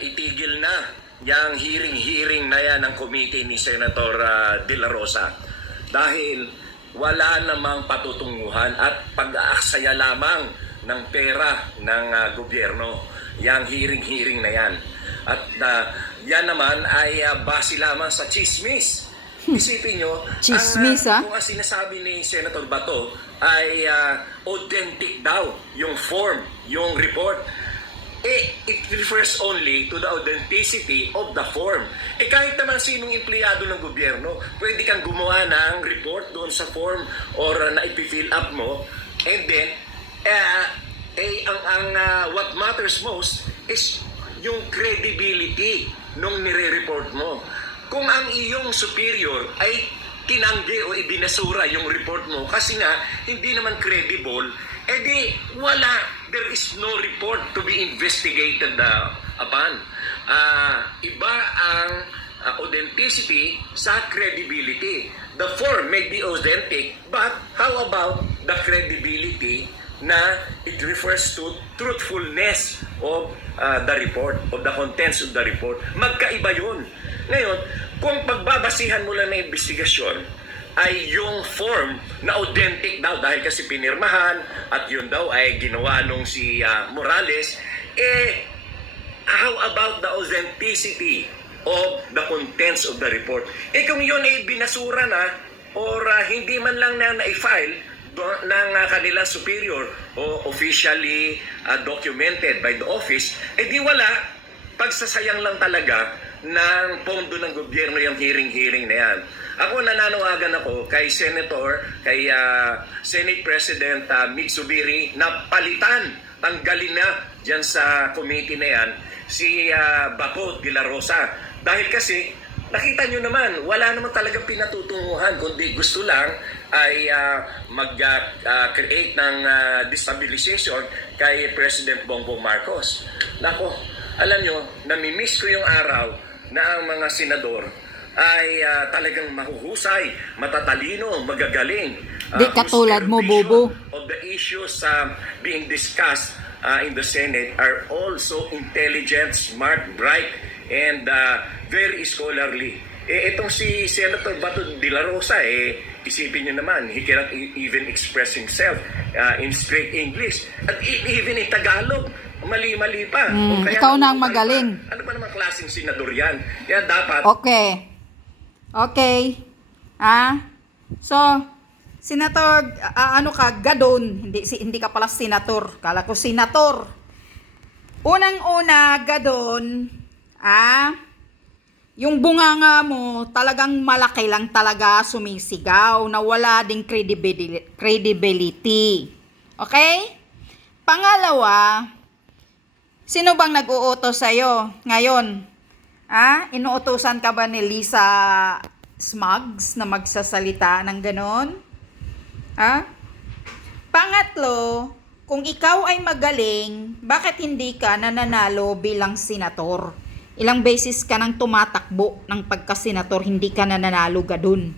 ay itigil na yung hearing na yan ng committee ni Senator De La Rosa. Dahil wala namang patutunguhan at pag-aaksaya lamang ng pera ng gobyerno. Yang hearing na yan. At yan naman ay base lamang sa chismis. Isipin nyo, Chismis, kung ang sinasabi ni Senator Bato ay authentic daw yung form, yung report, it refers only to the authenticity of the form. Kahit naman sinong empleyado ng gobyerno, pwede kang gumawa ng report doon sa form or na ipi-fill up mo, and then what matters most is yung credibility nung nire-report mo. Kung ang iyong superior ay tinanggi o ibinasura yung report mo kasi nga hindi naman credible, edi wala, there is no report to be investigated upon. Iba ang authenticity sa credibility. The form may be authentic, but how about the credibility na it refers to truthfulness of the report, of the contents of the report? Magkaiba yun. Ngayon, kung pagbabasihan mo lang ng investigasyon ay yung form na authentic daw dahil kasi pinirmahan at yun daw ay ginawa nung si Morales, how about the authenticity of the contents of the report? Kung yun ay binasura na or hindi man lang na na-file ng kanilang superior o officially documented by the office, di wala, pagsasayang lang talaga ng pondo ng gobyerno yung hearing na yan. Ako nananawagan ako kay Senator, kay Senate President Mig Zubiri na palitan, tanggalin na dyan sa committee na yan si Bato de la Rosa. Dahil kasi nakita nyo naman, wala naman talagang pinatutunguhan, kundi gusto lang ay mag-create ng destabilization kay President Bongbong Marcos. Nako, alam nyo, namimiss ko yung araw na ang mga senador ay talagang mahuhusay, matatalino, magagaling. Di katulad mo, Bobo. Of the issues being discussed in the Senate are also intelligent, smart, bright, and very scholarly. Itong si Senator Bato de la Rosa, isipin nyo naman, he cannot even express himself in straight English. At even in Tagalog, mali-mali pa. Kaya, ikaw na ang magaling. Ano ba namang klaseng senador yan? Kaya dapat... Okay. So, Senator, ano ka, Gadon. Hindi ka pala senator. Kala ko senator. Unang-una, Gadon, yung bunganga mo, talagang malaki lang talaga sumisigaw na wala ding credibility. Okay? Pangalawa, sino bang nag-uutos sa'yo ngayon? Inuutosan ka ba ni Lisa Smugs na magsasalita ng ganon? Pangatlo, kung ikaw ay magaling, bakit hindi ka nananalo bilang senator? Ilang beses ka nang tumatakbo ng pagka-senator, hindi ka nananalo gadun.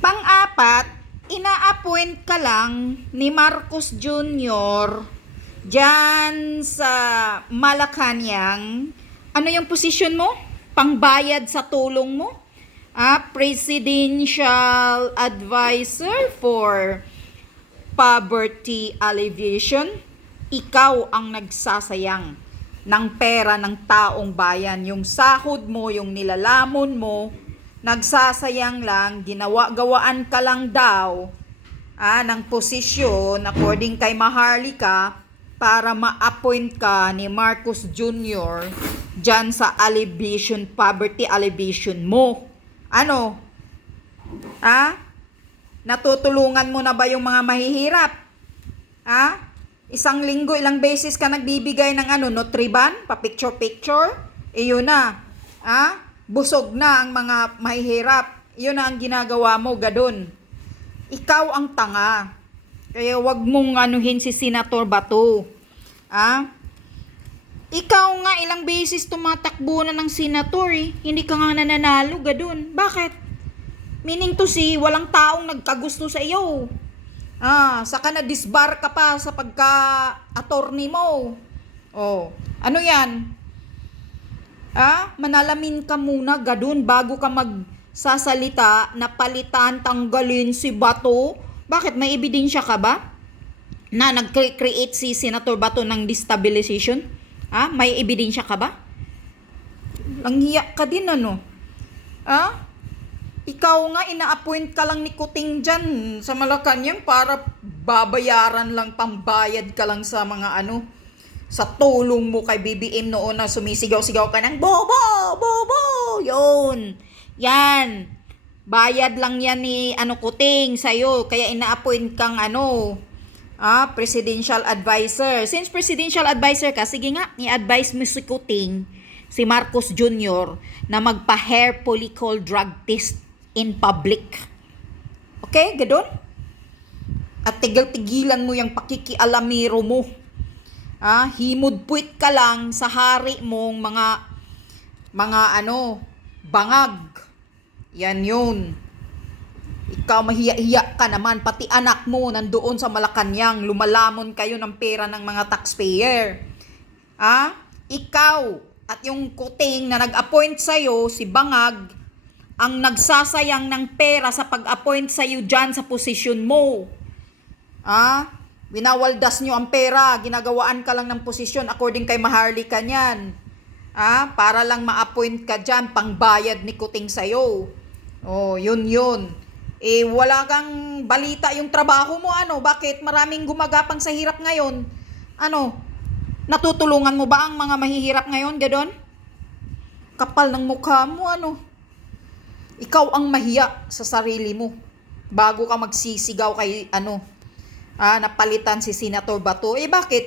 Pang-apat, ina-appoint ka lang ni Marcos Jr. Diyan sa Malacanang. Ano yung posisyon mo? Pangbayad sa tulong mo? Presidential Advisor for Poverty Alleviation. Ikaw ang nagsasayang ng pera ng taong bayan. Yung sahod mo, yung nilalamon mo, nagsasayang lang, gawaan ka lang daw ng posisyon according kay Maharlika para ma-appoint ka ni Marcos Jr. dyan sa poverty alleviation mo. Ano? Natutulungan mo na ba yung mga mahihirap? Isang linggo, ilang beses ka nagbibigay ng Nutriban, pa-picture-picture? Yun na. Busog na ang mga mahihirap. Yun na ang ginagawa mo, gadon. Ikaw ang tanga. Kaya wag mong anuhin si Senator Bato. Ikaw nga ilang beses tumatakbo na ng senator Hindi ka nga nananalo, gadun. Bakit? Meaning to see, walang taong nagkagusto sa iyo. Saka na-disbar ka pa sa pagka-attorney mo. Ano yan? Manalamin ka muna gadun bago ka magsasalita na palitan, tanggalin si Bato. Bakit? May ebidensya ka ba? Na nag-create si Senator Bato ng destabilization? May ebidensya ka ba? Langhiya ka din ano? Ikaw nga ina-appoint ka lang ni Kuting dyan sa Malacanang para babayaran lang, pambayad ka lang sa mga sa tulong mo kay BBM noon na sumisigaw-sigaw ka ng bobo, bobo, yun. Yan. Bayad lang yan ni Kuting sa'yo, kaya ina-appoint kang presidential advisor. Since presidential advisor ka, sige nga, i-advise mo si Kuting, si Marcos Jr., na magpa-hair follicle drug test in public. Okay, gadon? At tigil-tigilan mo yung pakikialamiro mo. Himudpuit ka lang sa hari mong mga bangag. Yan yun. Ikaw mahiya-hiya ka naman, pati anak mo nandoon sa Malacanang, lumalamon kayo ng pera ng mga taxpayer. Ikaw at yung Kuting na nag-appoint sa'yo, si Bangag, ang nagsasayang ng pera sa pag-appoint sa'yo dyan sa posisyon mo. Winawaldas nyo ang pera, ginagawaan ka lang ng posisyon according kay Maharlika niyan. Para lang ma-appoint ka dyan, pangbayad ni Kuting sa'yo. Yun. Wala kang balita yung trabaho mo, bakit maraming gumagapang sa hirap ngayon? Natutulungan mo ba ang mga mahihirap ngayon, gadon? Kapal ng mukha mo, Ikaw ang mahiya sa sarili mo bago ka magsisigaw kay napalitan si Senator Bato. Bakit?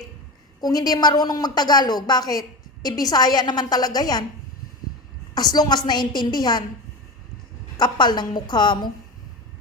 Kung hindi marunong magtagalog, bakit? Bisaya naman talaga yan. As long as naintindihan, kapal ng mukha mo.